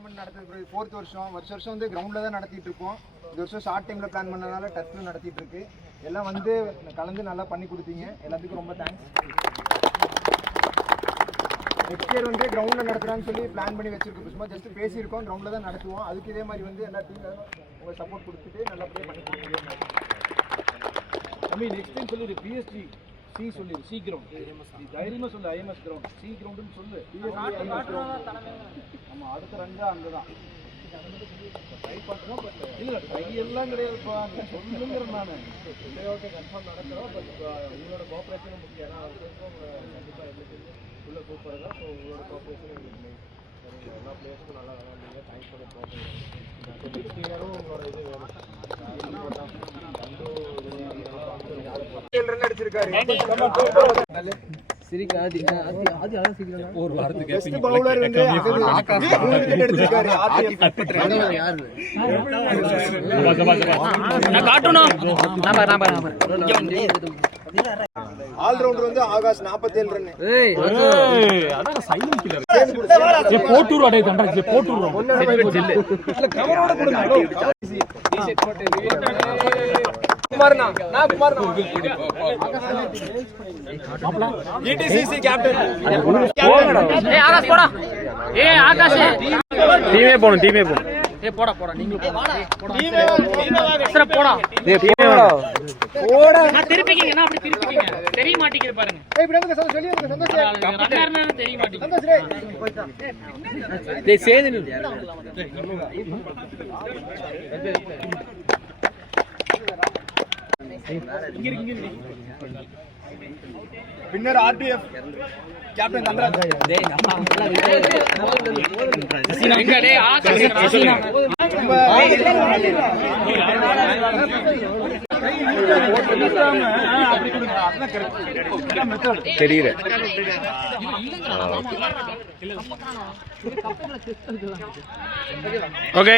Tournament நடத்துறது 4th வருஷம் வருஷம் வந்து கிரவுண்டில் தான் நடத்திட்டு இருக்கோம். இந்த வருஷம் ஷார்ட் டைமில் பிளான் பண்ணதால டர்ஃபில் நடத்திட்டு இருக்கு. எல்லாம் வந்து கலந்து நல்லா பண்ணி கொடுத்தீங்க. எல்லாத்துக்கும் ரொம்ப தேங்க்ஸ். நெக்ஸ்ட் இயர் வந்து கிரவுண்டில் நடத்துகிறான்னு சொல்லி பிளான் பண்ணி வச்சிருக்கோம். சும்மா ஜஸ்ட் பேசியிருக்கோம், கிரவுண்டில் தான் நடத்துவோம். அதுக்கு இதே மாதிரி வந்து எல்லா டீமும் உங்கள் சப்போர்ட் கொடுத்துட்டு நல்லபடியாக பண்ணி கொடுத்துருக்கோம். நெக்ஸ்ட் டைம் சொல்லி பிஎஸ்டி சி சொல்லி சி கிரவுண்ட் தைரியமா சொல்லு. ஐஎம்எஸ் கிரவுண்ட் சி கிரவுண்டுன்னு சொல்லு. ஆமா, அடுத்த ரங்க அங்கதான் ட்ரை பண்ணுறோம். பட் இல்லை ட்ரை எல்லாம் கிடையாதுப்பா, சொல்லுங்கிற நான் ஓகே கன்ஃபார்ம் நடக்கிறோம். பட் உங்களோட கோஆப்ரேஷனும் முக்கியம். ஏன்னா அவருக்கும் கண்டிப்பாக உள்ள கூப்பிடுறதா. ஸோ உங்களோட கோஆப்ரேஷன் எங்களுக்கு எல்லா பிளேயர்ஸ்க்கும் நல்லா விளையாடுங்க. Thanks for cooperation. உங்களோட இது வேணும். ஒரு வாரத்துக்கு ஆல்ரவுண்டர் வந்து ஆகாஷ் 47 ரன். GTCC கேப்டன் டீமே போணும் டீமே போணும். போடா போடா நீங்க திருப்பிக்கிங்க அப்படி திருப்பிக்கிங்க. தெரிய மாட்டேங்குது பாருங்க. தெரிய மாட்டேங்குது. Winner RPF captain Thangaraj. தெரியல. ஓகே.